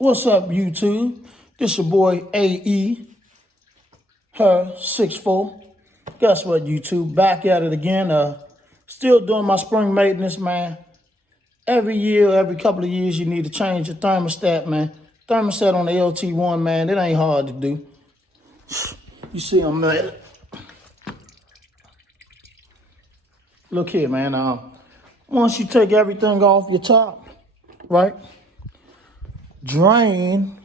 What's up, YouTube? This your boy AE, her 64. Guess what, YouTube? Back at it again. Still doing my spring maintenance, man. Every year, every couple of years, you need to change your thermostat, man. Thermostat on the LT1, man, it ain't hard to do. You see them, man. Look here, man. Once you take everything off your top, right? Drain.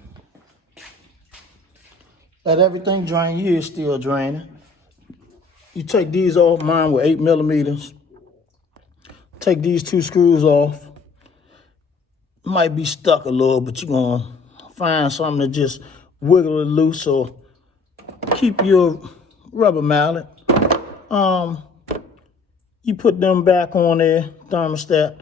Let everything drain. You is still draining. You take these off. Mine were 8 millimeters. Take these 2 screws off. Might be stuck a little, but you're gonna find something to just wiggle it loose or keep your rubber mallet. You put them back on there, thermostat.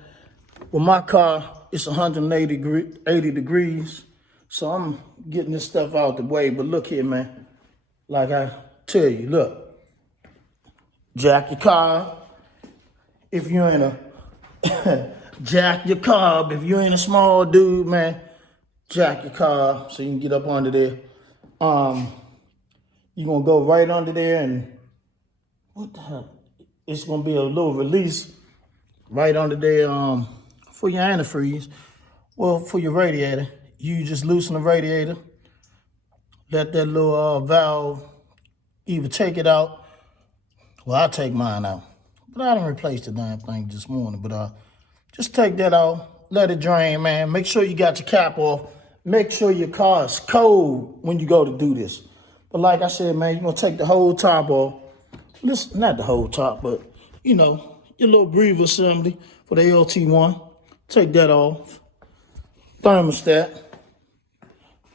Well, my car, it's 180 degrees. So I'm getting this stuff out the way. But look here, man. Like I tell you, look. Jack your car. If you ain't a jack your car. If you ain't a small dude, man, jack your car so you can get up under there. You're gonna go right under there and what the hell? It's gonna be a little release right under there for your antifreeze. Well, for your radiator. You just loosen the radiator, let that little valve either take it out. Well, I take mine out, but I didn't replace the damn thing this morning. But just take that out, let it drain, man. Make sure you got your cap off. Make sure your car is cold when you go to do this. But like I said, man, you're gonna take the whole top off. Listen, not the whole top, but you know, your little breather assembly for the LT1. Take that off. Thermostat.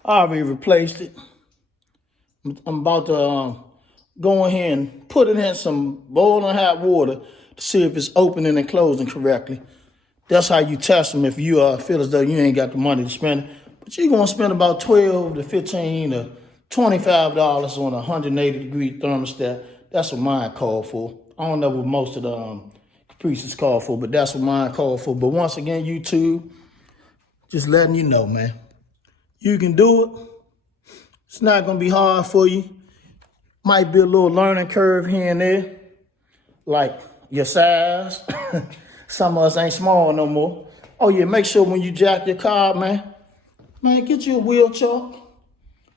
I already replaced it. I'm about to go in here and put it in some boiling hot water to see if it's opening and closing correctly. That's how you test them if you feel as though you ain't got the money to spend. But you're going to spend about $12 to $15 to $25 on a 180-degree thermostat. That's what mine called for. I don't know what most of the Caprices call for, but that's what mine called for. But once again, YouTube, just letting you know, man. You can do it. It's not going to be hard for you. Might be a little learning curve here and there, like your size. Some of us ain't small no more. Oh, yeah, make sure when you jack your car, man, get you a wheel chock.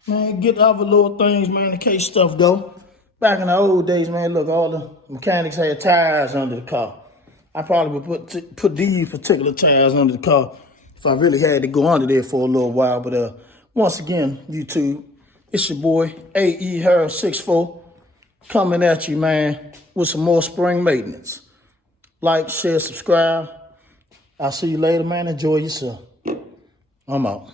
Man, get other little things, man, in case stuff go. Back in the old days, man, look, all the mechanics had tires under the car. I probably would put these particular tires under the car if I really had to go under there for a little while. But once again, YouTube, it's your boy, AE Her 64, coming at you, man, with some more spring maintenance. Like, share, subscribe. I'll see you later, man. Enjoy yourself. I'm out.